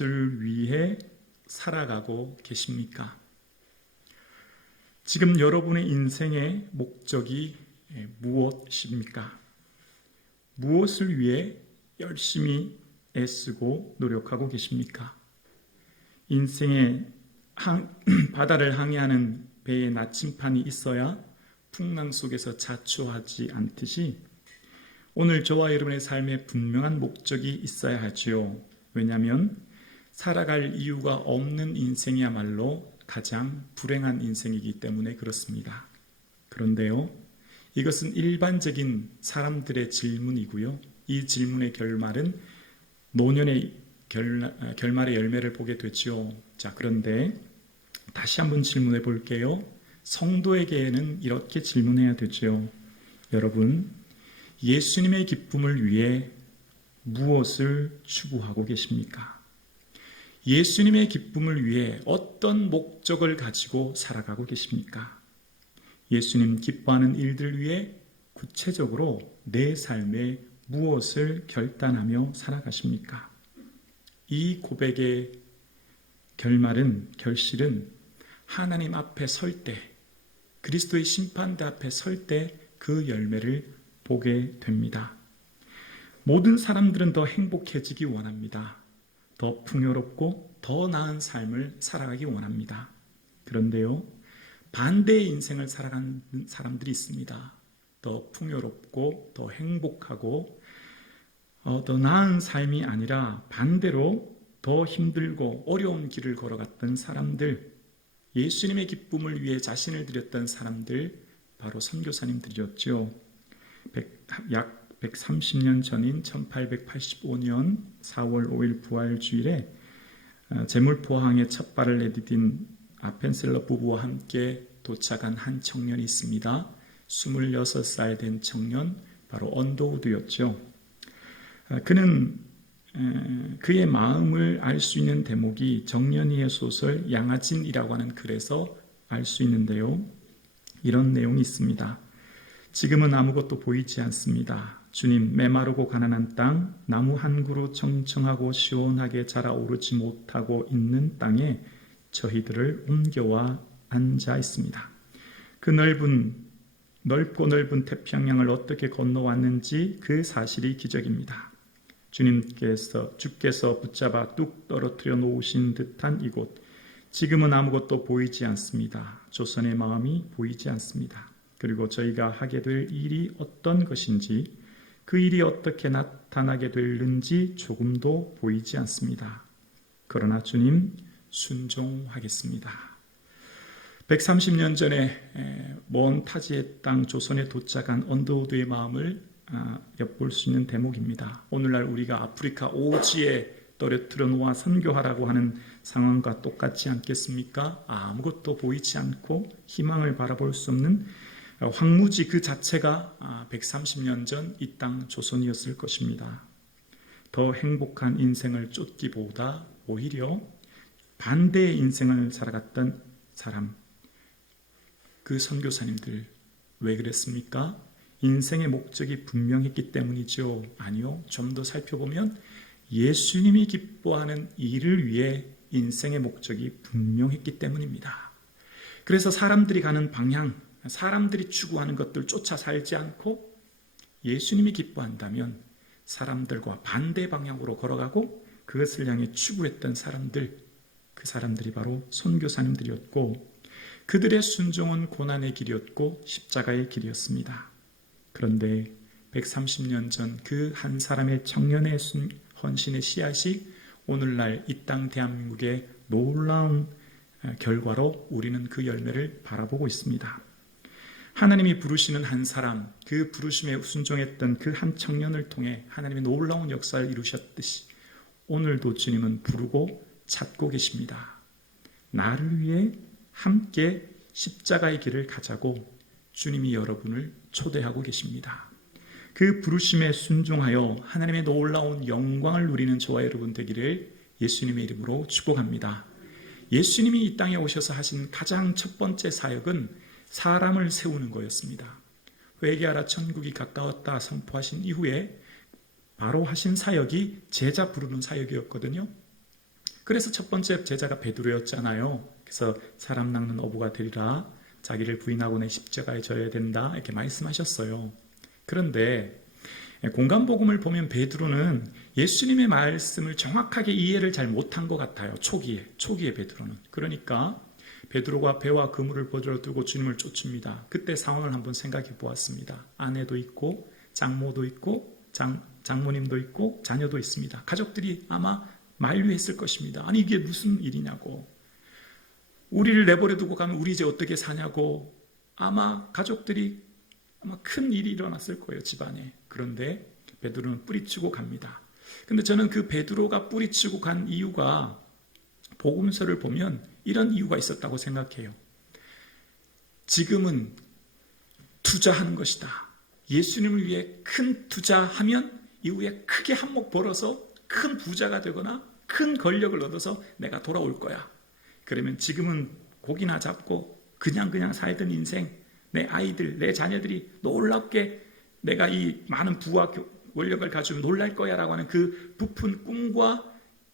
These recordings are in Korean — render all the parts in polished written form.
무엇을 위해 살아가고 계십니까? 지금 여러분의 인생의 목적이 무엇입니까? 무엇을 위해 열심히 애쓰고 노력하고 계십니까? 인생의 바다를 항해하는 배에 나침판이 있어야 풍랑 속에서 자초하지 않듯이 오늘 저와 여러분의 삶에 분명한 목적이 있어야 하지요. 왜냐하면 살아갈 이유가 없는 인생이야말로 가장 불행한 인생이기 때문에 그렇습니다. 그런데요, 이것은 일반적인 사람들의 질문이고요. 이 질문의 결말은 노년의 결말의 열매를 보게 되죠. 자, 그런데 다시 한번 질문해 볼게요. 성도에게는 이렇게 질문해야 되죠. 여러분, 예수님의 기쁨을 위해 무엇을 추구하고 계십니까? 예수님의 기쁨을 위해 어떤 목적을 가지고 살아가고 계십니까? 예수님 기뻐하는 일들 위해 구체적으로 내 삶에 무엇을 결단하며 살아가십니까? 이 고백의 결실은 하나님 앞에 설 때, 그리스도의 심판대 앞에 설 때 그 열매를 보게 됩니다. 모든 사람들은 더 행복해지기 원합니다. 더 풍요롭고 더 나은 삶을 살아가기 원합니다. 그런데요, 반대의 인생을 살아가는 사람들이 있습니다. 더 풍요롭고 더 행복하고 더 나은 삶이 아니라 반대로 더 힘들고 어려운 길을 걸어갔던 사람들, 예수님의 기쁨을 위해 자신을 드렸던 사람들, 바로 선교사님들이었죠. 약 130년 전인 1885년 4월 5일 부활주일에 제물포항에 첫 발을 내디딘 아펜셀러 부부와 함께 도착한 한 청년이 있습니다. 26살 된 청년, 바로 언더우드였죠. 그는 그의 마음을 알 수 있는 대목이 정연이의 소설 양아진이라고 하는 글에서 알 수 있는데요. 이런 내용이 있습니다. 지금은 아무것도 보이지 않습니다. 주님, 메마르고 가난한 땅, 나무 한 그루 청청하고 시원하게 자라오르지 못하고 있는 땅에 저희들을 옮겨와 앉아 있습니다. 그 넓고 넓은 태평양을 어떻게 건너왔는지 그 사실이 기적입니다. 주께서 붙잡아 뚝 떨어뜨려 놓으신 듯한 이곳, 지금은 아무것도 보이지 않습니다. 조선의 마음이 보이지 않습니다. 그리고 저희가 하게 될 일이 어떤 것인지, 그 일이 어떻게 나타나게 될는지 조금도 보이지 않습니다. 그러나 주님, 순종하겠습니다. 130년 전에 먼 타지의 땅 조선에 도착한 언더우드의 마음을 엿볼 수 있는 대목입니다. 오늘날 우리가 아프리카 오지에 떨어뜨려 놓아 선교하라고 하는 상황과 똑같지 않겠습니까? 아무것도 보이지 않고 희망을 바라볼 수 없는 황무지 그 자체가 130년 전 이 땅 조선이었을 것입니다. 더 행복한 인생을 쫓기보다 오히려 반대의 인생을 살아갔던 사람, 그 선교사님들, 왜 그랬습니까? 인생의 목적이 분명했기 때문이죠. 아니요, 좀 더 살펴보면 예수님이 기뻐하는 일을 위해 인생의 목적이 분명했기 때문입니다. 그래서 사람들이 가는 방향, 사람들이 추구하는 것들 쫓아 살지 않고 예수님이 기뻐한다면 사람들과 반대 방향으로 걸어가고 그것을 향해 추구했던 사람들, 그 사람들이 바로 선교사님들이었고, 그들의 순종은 고난의 길이었고 십자가의 길이었습니다. 그런데 130년 전 그 한 사람의 청년의 헌신의 씨앗이 오늘날 이 땅 대한민국의 놀라운 결과로 우리는 그 열매를 바라보고 있습니다. 하나님이 부르시는 한 사람, 그 부르심에 순종했던 그 한 청년을 통해 하나님의 놀라운 역사를 이루셨듯이 오늘도 주님은 부르고 찾고 계십니다. 나를 위해 함께 십자가의 길을 가자고 주님이 여러분을 초대하고 계십니다. 그 부르심에 순종하여 하나님의 놀라운 영광을 누리는 저와 여러분 되기를 예수님의 이름으로 축복합니다. 예수님이 이 땅에 오셔서 하신 가장 첫 번째 사역은 사람을 세우는 거였습니다. 회개하라 천국이 가까웠다 선포하신 이후에 바로 하신 사역이 제자 부르는 사역이었거든요. 그래서 첫 번째 제자가 베드로였잖아요. 그래서 사람 낚는 어부가 되리라, 자기를 부인하고 내 십자가에 져야 된다, 이렇게 말씀하셨어요. 그런데 공간복음을 보면 베드로는 예수님의 말씀을 정확하게 이해를 잘 못한 것 같아요. 초기에 베드로는. 그러니까 베드로가 배와 그물을 버들어 두고 주님을 쫓습니다. 그때 상황을 한번 생각해 보았습니다. 아내도 있고 장모도 있고 장모님도 있고 자녀도 있습니다. 가족들이 아마 만류했을 것입니다. 아니 이게 무슨 일이냐고, 우리를 내버려 두고 가면 우리 이제 어떻게 사냐고, 아마 가족들이 아마 큰 일이 일어났을 거예요, 집안에. 그런데 베드로는 뿌리치고 갑니다. 근데 저는 그 베드로가 뿌리치고 간 이유가 복음서를 보면 이런 이유가 있었다고 생각해요. 지금은 투자하는 것이다. 예수님을 위해 큰 투자하면 이후에 크게 한몫 벌어서 큰 부자가 되거나 큰 권력을 얻어서 내가 돌아올 거야. 그러면 지금은 고기나 잡고 그냥 살던 인생, 내 아이들, 내 자녀들이 놀랍게 내가 이 많은 부와 권력을 가지고 놀랄 거야 라고 하는 그 부푼 꿈과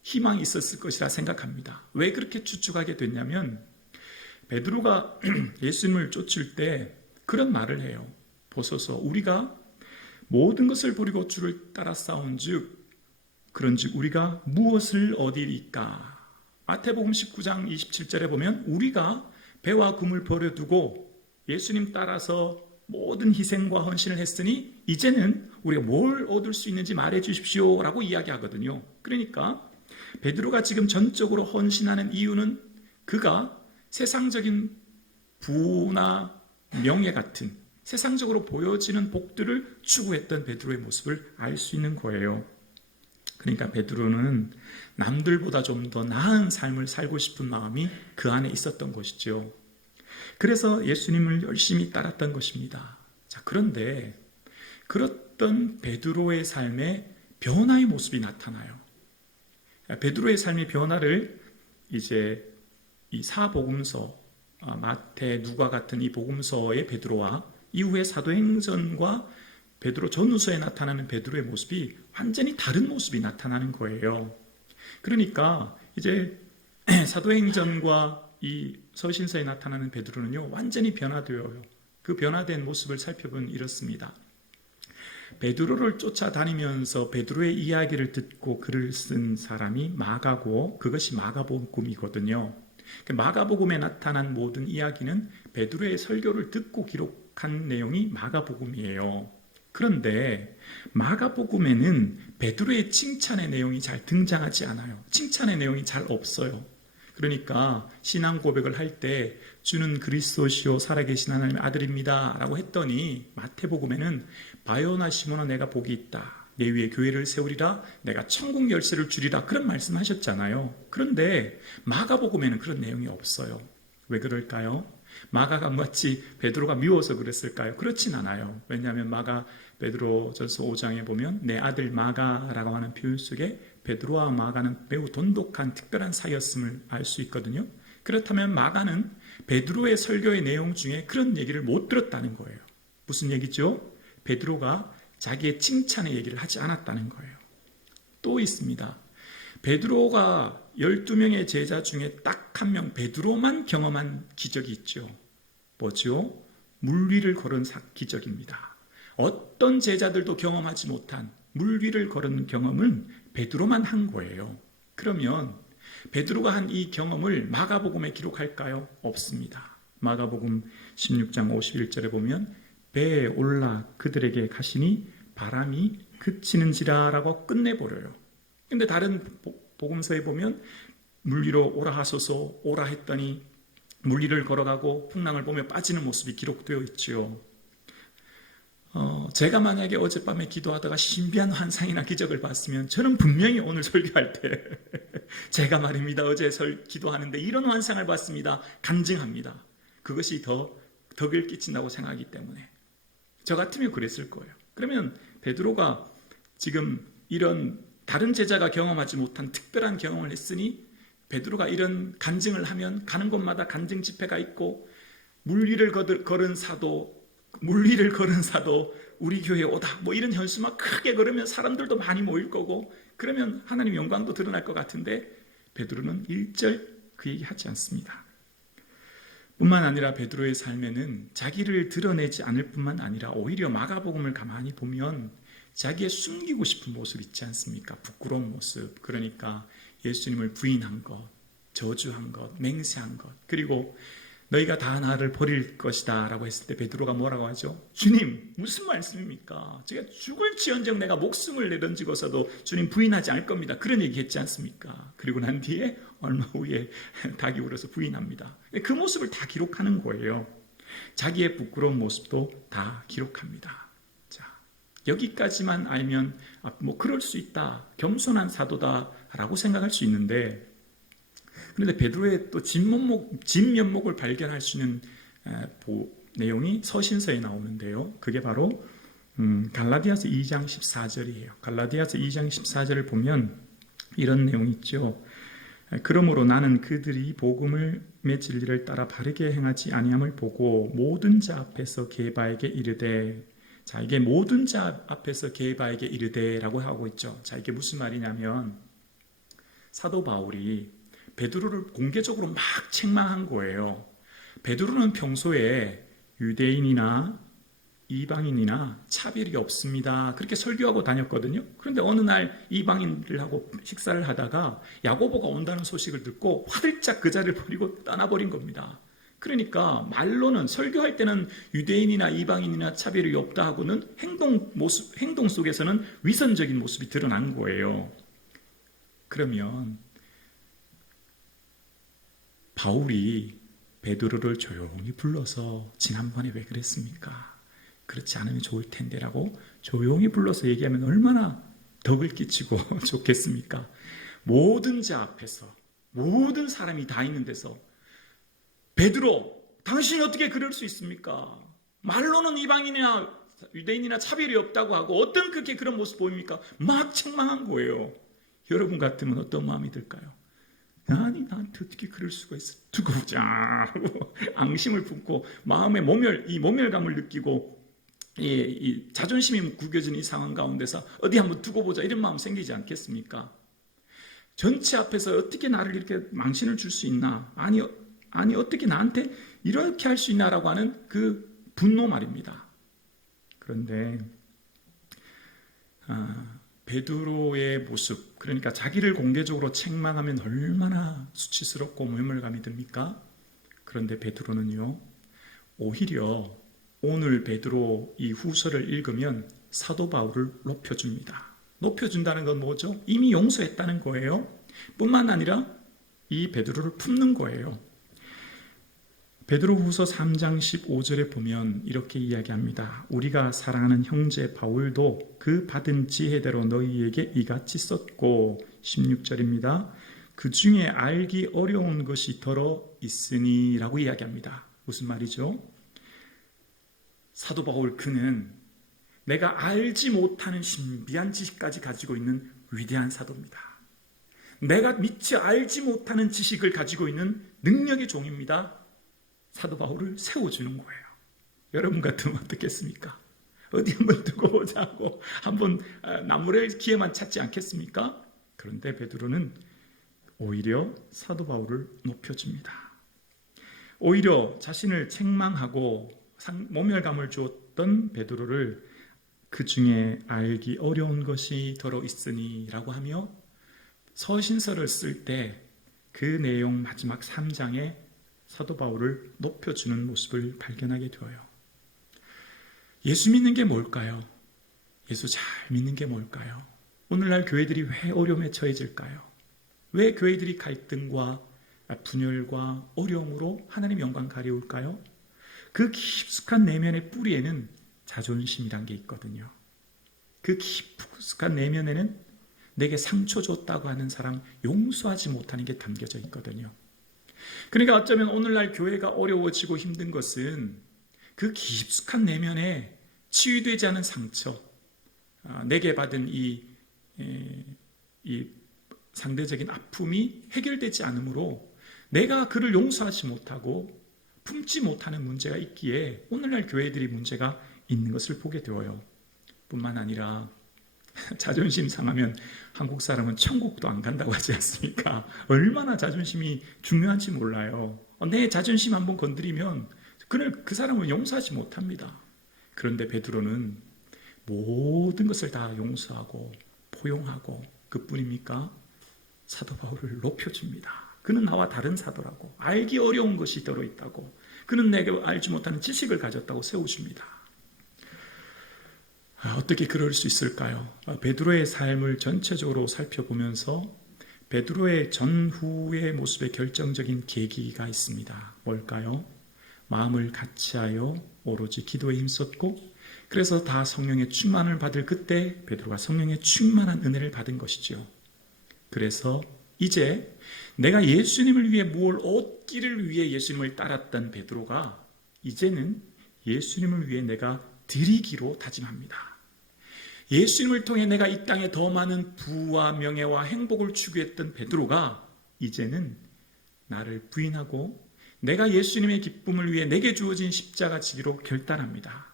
희망이 있었을 것이라 생각합니다. 왜 그렇게 추측하게 됐냐면 베드로가 예수님을 쫓을 때 그런 말을 해요. 보소서, 우리가 모든 것을 버리고 주를 따라 싸운즉 그런즉 우리가 무엇을 얻으리까? 마태복음 19장 27절에 보면 우리가 배와 그물 버려두고 예수님 따라서 모든 희생과 헌신을 했으니 이제는 우리가 뭘 얻을 수 있는지 말해 주십시오 라고 이야기하거든요. 그러니까 베드로가 지금 전적으로 헌신하는 이유는 그가 세상적인 부나 명예 같은 세상적으로 보여지는 복들을 추구했던 베드로의 모습을 알 수 있는 거예요. 그러니까 베드로는 남들보다 좀 더 나은 삶을 살고 싶은 마음이 그 안에 있었던 것이죠. 그래서 예수님을 열심히 따랐던 것입니다. 자, 그런데 그랬던 베드로의 삶에 변화의 모습이 나타나요. 베드로의 삶의 변화를 이제 이 사복음서, 마태, 누가 같은 이 복음서의 베드로와 이후에 사도행전과 베드로 전후서에 나타나는 베드로의 모습이 완전히 다른 모습이 나타나는 거예요. 그러니까 이제 사도행전과 이 서신서에 나타나는 베드로는요, 완전히 변화되어요. 그 변화된 모습을 살펴보면 이렇습니다. 베드로를 쫓아다니면서 베드로의 이야기를 듣고 글을 쓴 사람이 마가고, 그것이 마가복음이거든요. 마가복음에 나타난 모든 이야기는 베드로의 설교를 듣고 기록한 내용이 마가복음이에요. 그런데 마가복음에는 베드로의 칭찬의 내용이 잘 등장하지 않아요. 칭찬의 내용이 잘 없어요. 그러니까 신앙 고백을 할 때 주는 그리스도시요 살아계신 하나님의 아들입니다 라고 했더니 마태복음에는 바요나 시몬아 내가 복이 있다, 내 위에 교회를 세우리라, 내가 천국 열쇠를 주리라, 그런 말씀하셨잖아요. 그런데 마가복음에는 그런 내용이 없어요. 왜 그럴까요? 마가가 마치 베드로가 미워서 그랬을까요? 그렇진 않아요. 왜냐하면 베드로전서 5장에 보면 내 아들 마가라고 하는 표현 속에 베드로와 마가는 매우 돈독한 특별한 사이였음을 알 수 있거든요. 그렇다면 마가는 베드로의 설교의 내용 중에 그런 얘기를 못 들었다는 거예요. 무슨 얘기죠? 베드로가 자기의 칭찬의 얘기를 하지 않았다는 거예요. 또 있습니다. 베드로가 12명의 제자 중에 딱 한 명 베드로만 경험한 기적이 있죠. 뭐죠? 물 위를 걸은 기적입니다. 어떤 제자들도 경험하지 못한 물 위를 걸은 경험은 베드로만 한 거예요. 그러면 베드로가 한 이 경험을 마가복음에 기록할까요? 없습니다. 마가복음 16장 51절에 보면 배에 올라 그들에게 가시니 바람이 그치는지라 라고 끝내버려요. 근데 다른 복음서에 보면 물 위로 오라 하소서, 오라 했더니 물 위를 걸어가고 풍랑을 보며 빠지는 모습이 기록되어 있죠. 제가 만약에 어젯밤에 기도하다가 신비한 환상이나 기적을 봤으면 저는 분명히 오늘 설교할 때 제가 말입니다, 어제 기도하는데 이런 환상을 봤습니다, 간증합니다. 그것이 더 덕을 끼친다고 생각하기 때문에 저 같으면 그랬을 거예요. 그러면 베드로가 지금 이런 다른 제자가 경험하지 못한 특별한 경험을 했으니 베드로가 이런 간증을 하면 가는 곳마다 간증 집회가 있고 물 위를 걸은 사도 우리 교회에 오다, 뭐 이런 현수막 크게 걸으면 사람들도 많이 모일 거고, 그러면 하나님 영광도 드러날 것 같은데 베드로는 일절 그 얘기 하지 않습니다. 뿐만 아니라 베드로의 삶에는 자기를 드러내지 않을 뿐만 아니라 오히려 마가복음을 가만히 보면 자기의 숨기고 싶은 모습 있지 않습니까? 부끄러운 모습. 그러니까 예수님을 부인한 것, 저주한 것, 맹세한 것. 그리고 너희가 다 나를 버릴 것이다 라고 했을 때 베드로가 뭐라고 하죠? 주님, 무슨 말씀입니까? 제가 죽을지언정 내가 목숨을 내던지고서도 주님 부인하지 않을 겁니다. 그런 얘기 했지 않습니까? 그리고 난 뒤에 얼마 후에 닭이 울어서 부인합니다. 그 모습을 다 기록하는 거예요. 자기의 부끄러운 모습도 다 기록합니다. 자, 여기까지만 알면 뭐 그럴 수 있다, 겸손한 사도다라고 생각할 수 있는데, 그런데 베드로의 또 진면목을 발견할 수 있는 내용이 서신서에 나오는데요. 그게 바로 갈라디아서 2장 14절이에요. 갈라디아서 2장 14절을 보면 이런 내용이 있죠. 그러므로 나는 그들이 복음의 진리를 따라 바르게 행하지 아니함을 보고 모든 자 앞에서 게바에게 이르되, 자, 이게 모든 자 앞에서 게바에게 이르되라고 하고 있죠. 자, 이게 무슨 말이냐면 사도 바울이 베드로를 공개적으로 막 책망한 거예요. 베드로는 평소에 유대인이나 이방인이나 차별이 없습니다, 그렇게 설교하고 다녔거든요. 그런데 어느 날 이방인들하고 식사를 하다가 야고보가 온다는 소식을 듣고 화들짝 그 자리를 버리고 떠나버린 겁니다. 그러니까 말로는, 설교할 때는 유대인이나 이방인이나 차별이 없다 하고는 행동 속에서는 위선적인 모습이 드러난 거예요. 그러면 바울이 베드로를 조용히 불러서 지난번에 왜 그랬습니까? 그렇지 않으면 좋을 텐데 라고 조용히 불러서 얘기하면 얼마나 덕을 끼치고 좋겠습니까? 모든 자 앞에서, 모든 사람이 다 있는 데서 베드로, 당신이 어떻게 그럴 수 있습니까? 말로는 이방인이나 유대인이나 차별이 없다고 하고 어떤 그렇게 그런 모습 보입니까? 막 책망한 거예요. 여러분 같으면 어떤 마음이 들까요? 아니, 나한테 어떻게 그럴 수가 있어? 두고 보자 하고 앙심을 품고 마음의 모멸감을 느끼고 이 자존심이 구겨진 이 상황 가운데서 어디 한번 두고 보자 이런 마음 생기지 않겠습니까? 전체 앞에서 어떻게 나를 이렇게 망신을 줄 수 있나? 아니 어떻게 나한테 이렇게 할 수 있나라고 하는 그 분노 말입니다. 그런데 베드로의 모습, 그러니까 자기를 공개적으로 책망하면 얼마나 수치스럽고 모멸감이 듭니까? 그런데 베드로는요, 오히려 오늘 베드로 이 후서를 읽으면 사도 바울을 높여줍니다. 높여준다는 건 뭐죠? 이미 용서했다는 거예요. 뿐만 아니라 이 베드로를 품는 거예요. 베드로후서 3장 15절에 보면 이렇게 이야기합니다. 우리가 사랑하는 형제 바울도 그 받은 지혜대로 너희에게 이같이 썼고, 16절입니다. 그 중에 알기 어려운 것이 더러 있으니 라고 이야기합니다. 무슨 말이죠? 사도 바울 그는 내가 알지 못하는 신비한 지식까지 가지고 있는 위대한 사도입니다. 내가 미처 알지 못하는 지식을 가지고 있는 능력의 종입니다. 사도 바울을 세워주는 거예요. 여러분 같으면 어떻겠습니까? 어디 한번 두고 보자고 한번 나무랄 기회만 찾지 않겠습니까? 그런데 베드로는 오히려 사도 바울을 높여줍니다. 오히려 자신을 책망하고 모멸감을 주었던 베드로를 그 중에 알기 어려운 것이 더러 있으니 라고 하며 서신서를 쓸 때 그 내용 마지막 3장에 사도 바울을 높여주는 모습을 발견하게 되어요. 예수 믿는 게 뭘까요? 예수 잘 믿는 게 뭘까요? 오늘날 교회들이 왜 어려움에 처해질까요? 왜 교회들이 갈등과 분열과 어려움으로 하나님 영광 가리울까요? 그 깊숙한 내면의 뿌리에는 자존심이란 게 있거든요. 그 깊숙한 내면에는 내게 상처 줬다고 하는 사람 용서하지 못하는 게 담겨져 있거든요. 그러니까 어쩌면 오늘날 교회가 어려워지고 힘든 것은 그 깊숙한 내면에 치유되지 않은 상처, 내게 받은 이 상대적인 아픔이 해결되지 않으므로 내가 그를 용서하지 못하고 품지 못하는 문제가 있기에 오늘날 교회들이 문제가 있는 것을 보게 되어요. 뿐만 아니라 자존심 상하면 한국 사람은 천국도 안 간다고 하지 않습니까? 얼마나 자존심이 중요한지 몰라요. 내 자존심 한번 건드리면 그 사람은 용서하지 못합니다. 그런데 베드로는 모든 것을 다 용서하고 포용하고 그뿐입니까? 사도 바울을 높여줍니다. 그는 나와 다른 사도라고, 알기 어려운 것이 들어있다고, 그는 내가 알지 못하는 지식을 가졌다고 세우십니다. 어떻게 그럴 수 있을까요? 베드로의 삶을 전체적으로 살펴보면서 베드로의 전후의 모습에 결정적인 계기가 있습니다. 뭘까요? 마음을 같이하여 오로지 기도에 힘썼고, 그래서 다 성령의 충만을 받을 그때 베드로가 성령의 충만한 은혜를 받은 것이죠. 그래서 이제 내가 예수님을 위해 무엇을 얻기를 위해 예수님을 따랐던 베드로가 이제는 예수님을 위해 내가 드리기로 다짐합니다. 예수님을 통해 내가 이 땅에 더 많은 부와 명예와 행복을 추구했던 베드로가 이제는 나를 부인하고 내가 예수님의 기쁨을 위해 내게 주어진 십자가 지기로 결단합니다.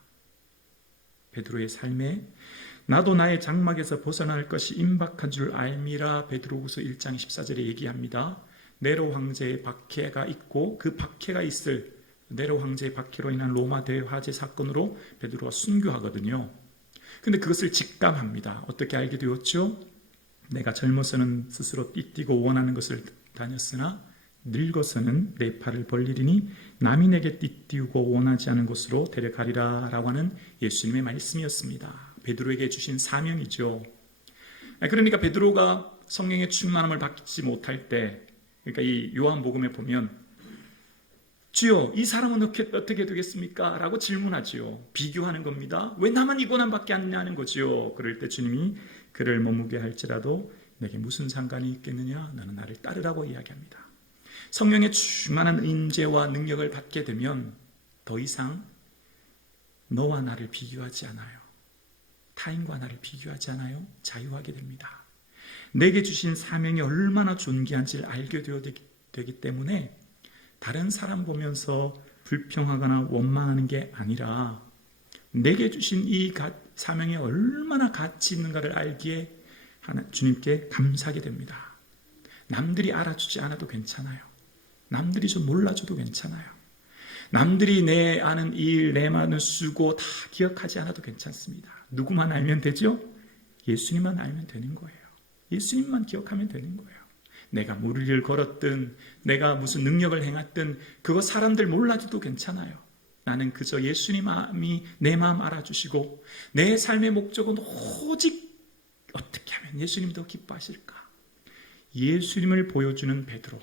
베드로의 삶에 나도 나의 장막에서 벗어날 것이 임박한 줄 알미라 베드로후서 1장 14절에 얘기합니다. 네로 황제의 박해가 있고 그 박해가 있을 네로 황제의 박해로 인한 로마 대화재 사건으로 베드로가 순교하거든요. 근데 그것을 직감합니다. 어떻게 알게 되었죠? 내가 젊어서는 스스로 띠뛰고 원하는 것을 다녔으나 늙어서는 내 팔을 벌리리니 남이 내게 띠띠우고 원하지 않은 곳으로 데려가리라 라고 하는 예수님의 말씀이었습니다. 베드로에게 주신 사명이죠. 그러니까 베드로가 성령의 충만함을 받지 못할 때, 그러니까 이 요한복음에 보면 주여 이 사람은 어떻게 되겠습니까? 라고 질문하지요. 비교하는 겁니다. 왜 나만 이 고난밖에 안 나는 거지요? 그럴 때 주님이 그를 머무게 할지라도 내게 무슨 상관이 있겠느냐? 너는 나를 따르라고 이야기합니다. 성령의 충만한 임재와 능력을 받게 되면 더 이상 너와 나를 비교하지 않아요. 타인과 나를 비교하지 않아요. 자유하게 됩니다. 내게 주신 사명이 얼마나 존귀한지를 알게 되기 때문에 다른 사람 보면서 불평하거나 원망하는 게 아니라 내게 주신 이 사명이 얼마나 가치 있는가를 알기에 주님께 감사하게 됩니다. 남들이 알아주지 않아도 괜찮아요. 남들이 좀 몰라줘도 괜찮아요. 남들이 내 아는 일, 내 많은 수고 다 기억하지 않아도 괜찮습니다. 누구만 알면 되죠? 예수님만 알면 되는 거예요. 예수님만 기억하면 되는 거예요. 내가 무리를 걸었든 내가 무슨 능력을 행했든 그거 사람들 몰라줘도 괜찮아요. 나는 그저 예수님이 내 마음 알아주시고 내 삶의 목적은 오직 어떻게 하면 예수님이 더 기뻐하실까? 예수님을 보여주는 베드로,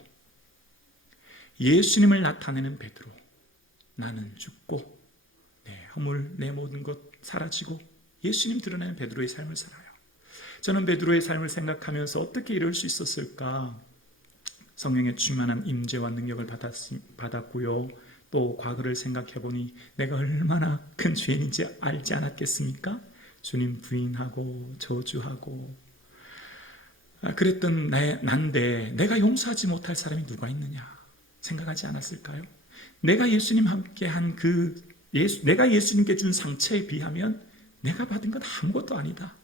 예수님을 나타내는 베드로. 나는 죽고 내 허물, 내 모든 것 사라지고 예수님 드러내는 베드로의 삶을 살아요. 저는 베드로의 삶을 생각하면서 어떻게 이럴 수 있었을까? 성령의 충만한 임재와 능력을 받았고요. 또 과거를 생각해 보니 내가 얼마나 큰 죄인인지 알지 않았겠습니까? 주님 부인하고 저주하고 그랬던 난데 내가 용서하지 못할 사람이 누가 있느냐 생각하지 않았을까요? 내가 예수님 함께 한 내가 예수님께 준 상처에 비하면 내가 받은 건 아무것도 아니다.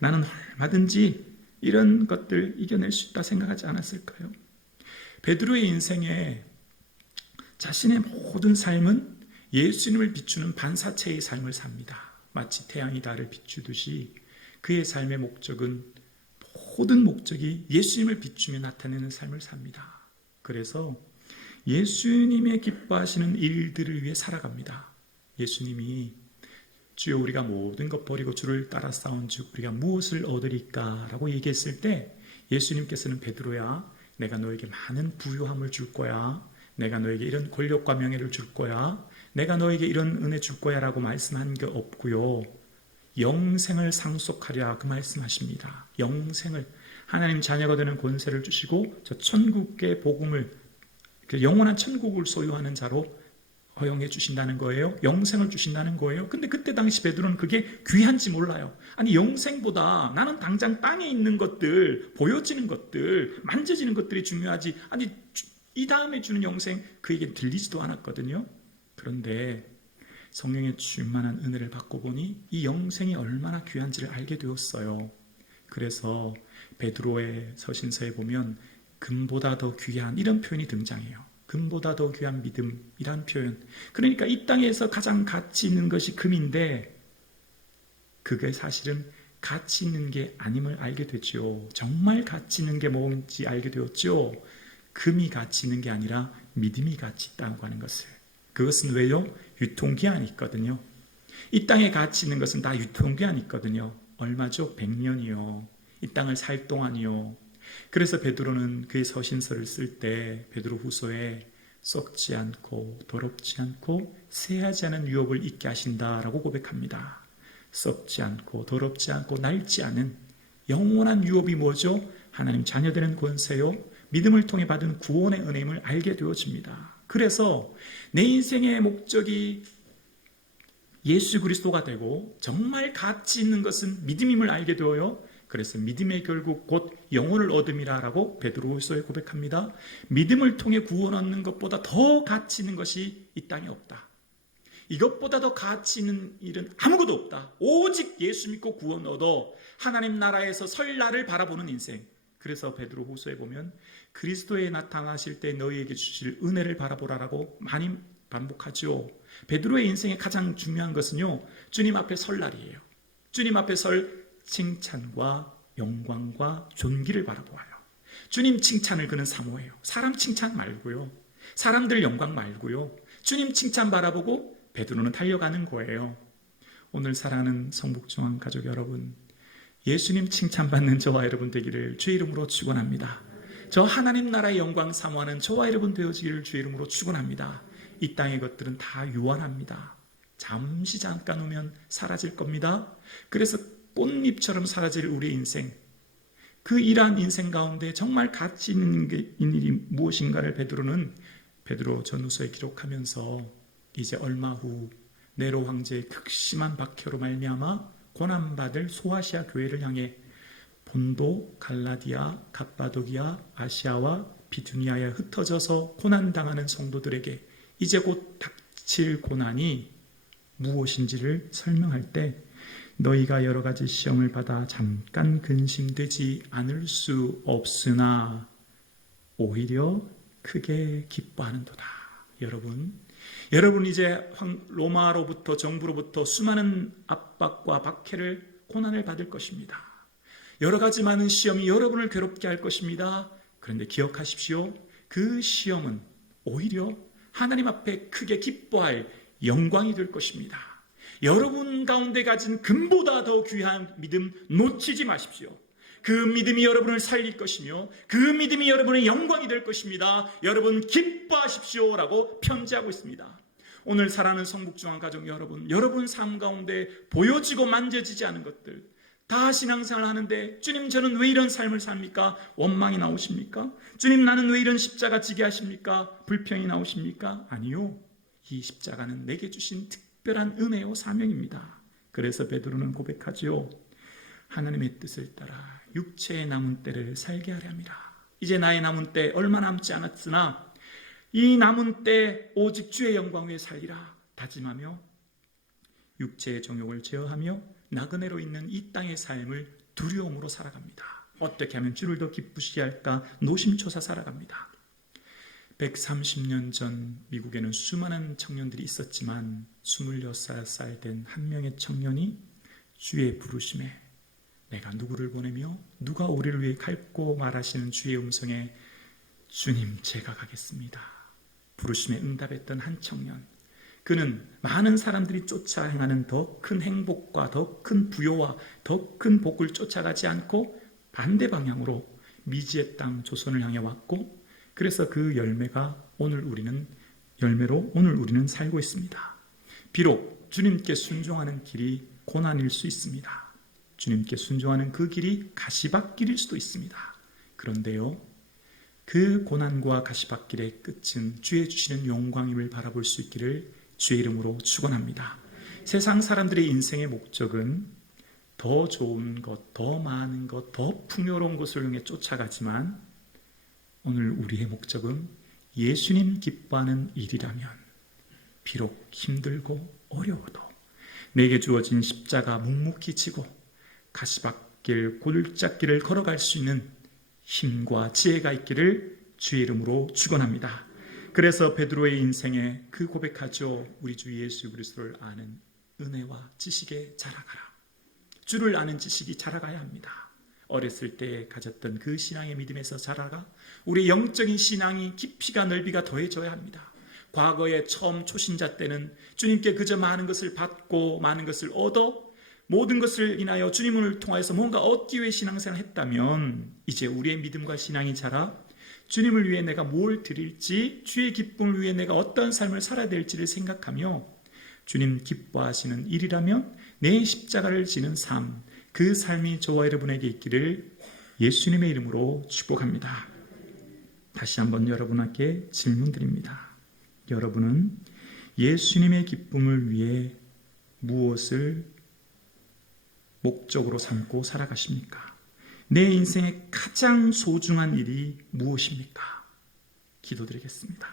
나는 얼마든지 이런 것들 이겨낼 수 있다 생각하지 않았을까요? 베드로의 인생에 자신의 모든 삶은 예수님을 비추는 반사체의 삶을 삽니다. 마치 태양이 달을 비추듯이 그의 삶의 목적은 모든 목적이 예수님을 비추며 나타내는 삶을 삽니다. 그래서 예수님의 기뻐하시는 일들을 위해 살아갑니다. 예수님이 주여 우리가 모든 것 버리고 주를 따라 싸운즉 우리가 무엇을 얻으리까? 라고 얘기했을 때 예수님께서는 베드로야 내가 너에게 많은 부유함을 줄 거야. 내가 너에게 이런 권력과 명예를 줄 거야. 내가 너에게 이런 은혜 줄 거야 라고 말씀한 게 없고요. 영생을 상속하랴 그 말씀하십니다. 영생을 하나님 자녀가 되는 권세를 주시고 저 천국의 복음을 영원한 천국을 소유하는 자로 허용해 주신다는 거예요. 영생을 주신다는 거예요. 근데 그때 당시 베드로는 그게 귀한지 몰라요. 아니 영생보다 나는 당장 땅에 있는 것들, 보여지는 것들, 만져지는 것들이 중요하지. 아니 이 다음에 주는 영생 그에게 들리지도 않았거든요. 그런데 성령의 충만한 은혜를 받고 보니 이 영생이 얼마나 귀한지를 알게 되었어요. 그래서 베드로의 서신서에 보면 금보다 더 귀한 이런 표현이 등장해요. 금보다 더 귀한 믿음이란 표현. 그러니까 이 땅에서 가장 가치 있는 것이 금인데 그게 사실은 가치 있는 게 아님을 알게 됐죠. 정말 가치 있는 게 뭔지 알게 되었죠. 금이 가치 있는 게 아니라 믿음이 가치 있다고 하는 것을. 그것은 왜요? 유통기한이 있거든요. 이 땅에 가치 있는 것은 다 유통기한이 있거든요. 얼마죠? 100년이요. 이 땅을 살 동안이요. 그래서 베드로는 그의 서신서를 쓸 때 베드로 후서에 썩지 않고 더럽지 않고 쇠하지 않은 유업을 잊게 하신다라고 고백합니다. 썩지 않고 더럽지 않고 낡지 않은 영원한 유업이 뭐죠? 하나님 자녀되는 권세요. 믿음을 통해 받은 구원의 은혜임을 알게 되어집니다. 그래서 내 인생의 목적이 예수 그리스도가 되고 정말 가치 있는 것은 믿음임을 알게 되어요. 그래서 믿음의 결국 곧 영혼을 얻음이라고 베드로후서에 고백합니다. 믿음을 통해 구원 얻는 것보다 더 가치 있는 것이 이 땅에 없다. 이것보다 더 가치 있는 일은 아무것도 없다. 오직 예수 믿고 구원 얻어 하나님 나라에서 설 날을 바라보는 인생. 그래서 베드로후서에 보면 그리스도에 나타나실 때 너희에게 주실 은혜를 바라보라라고 많이 반복하죠. 베드로의 인생의 가장 중요한 것은요, 주님 앞에 설 날이에요. 주님 앞에 설 칭찬과 영광과 존귀를 바라보아요. 주님 칭찬을 그는 사모해요. 사람 칭찬 말고요. 사람들 영광 말고요. 주님 칭찬 바라보고 베드로는 달려가는 거예요. 오늘 사랑하는 성북중앙 가족 여러분, 예수님 칭찬받는 저와 여러분 되기를 주의 이름으로 축원합니다. 저 하나님 나라의 영광 사모하는 저와 여러분 되어지기를 주의 이름으로 축원합니다. 이 땅의 것들은 다 유한합니다. 잠시 잠깐 오면 사라질 겁니다. 그래서 꽃잎처럼 사라질 우리의 인생, 그 이러한 인생 가운데 정말 가치 있는 일이 무엇인가를 베드로 전후서에 기록하면서 이제 얼마 후 네로 황제의 극심한 박해로 말미암아 고난받을 소아시아 교회를 향해 본도, 갈라디아, 갑바도기아, 아시아와 비두니아에 흩어져서 고난당하는 성도들에게 이제 곧 닥칠 고난이 무엇인지를 설명할 때 너희가 여러 가지 시험을 받아 잠깐 근심되지 않을 수 없으나 오히려 크게 기뻐하는도다. 여러분 이제 로마로부터 정부로부터 수많은 압박과 박해를 고난을 받을 것입니다. 여러 가지 많은 시험이 여러분을 괴롭게 할 것입니다. 그런데 기억하십시오. 그 시험은 오히려 하나님 앞에 크게 기뻐할 영광이 될 것입니다. 여러분 가운데 가진 금보다 더 귀한 믿음 놓치지 마십시오. 그 믿음이 여러분을 살릴 것이며 그 믿음이 여러분의 영광이 될 것입니다. 여러분 기뻐하십시오라고 편지하고 있습니다. 오늘 사랑하는 성북중앙 가족 여러분 삶 가운데 보여지고 만져지지 않은 것들 다 신앙생활 하는데 주님 저는 왜 이런 삶을 삽니까? 원망이 나오십니까? 주님 나는 왜 이런 십자가 지게 하십니까? 불평이 나오십니까? 아니요. 이 십자가는 내게 주신 특별한 은혜요 사명입니다. 그래서 베드로는 고백하죠. 하나님의 뜻을 따라 육체의 남은 때를 살게 하려 함이라. 이제 나의 남은 때 얼마 남지 않았으나 이 남은 때 오직 주의 영광 위에 살리라 다짐하며 육체의 정욕을 제어하며 나그네로 있는 이 땅의 삶을 두려움으로 살아갑니다. 어떻게 하면 주를 더 기쁘시게 할까 노심초사 살아갑니다. 130년 전 미국에는 수많은 청년들이 있었지만 26살 된 한 명의 청년이 주의 부르심에 내가 누구를 보내며 누가 우리를 위해 갈고 말하시는 주의 음성에 주님 제가 가겠습니다. 부르심에 응답했던 한 청년. 그는 많은 사람들이 쫓아 행하는 더 큰 행복과 더 큰 부요와 더 큰 복을 쫓아가지 않고 반대 방향으로 미지의 땅 조선을 향해 왔고 그래서 그 열매로 오늘 우리는 살고 있습니다. 비록 주님께 순종하는 길이 고난일 수 있습니다. 주님께 순종하는 그 길이 가시밭길일 수도 있습니다. 그런데요, 그 고난과 가시밭길의 끝은 주의 주시는 영광임을 바라볼 수 있기를 주의 이름으로 축원합니다. 세상 사람들의 인생의 목적은 더 좋은 것, 더 많은 것, 더 풍요로운 것을 향해 쫓아가지만 오늘 우리의 목적은 예수님 기뻐하는 일이라면 비록 힘들고 어려워도 내게 주어진 십자가 묵묵히 지고 가시밭길 골짜기를 걸어갈 수 있는 힘과 지혜가 있기를 주의 이름으로 축원합니다. 그래서 베드로의 인생에 그 고백하죠. 우리 주 예수 그리스도를 아는 은혜와 지식에 자라가라. 주를 아는 지식이 자라가야 합니다. 어렸을 때 가졌던 그 신앙의 믿음에서 자라가 우리 영적인 신앙이 깊이가 넓이가 더해져야 합니다. 과거에 처음 초신자 때는 주님께 그저 많은 것을 받고 많은 것을 얻어 모든 것을 인하여 주님을 통하여서 뭔가 얻기 위해 신앙생활을 했다면 이제 우리의 믿음과 신앙이 자라 주님을 위해 내가 뭘 드릴지 주의 기쁨을 위해 내가 어떤 삶을 살아야 될지를 생각하며 주님 기뻐하시는 일이라면 내 십자가를 지는 삶, 그 삶이 저와 여러분에게 있기를 예수님의 이름으로 축복합니다. 다시 한번 여러분에게 질문드립니다. 여러분은 예수님의 기쁨을 위해 무엇을 목적으로 삼고 살아가십니까? 내 인생의 가장 소중한 일이 무엇입니까? 기도드리겠습니다.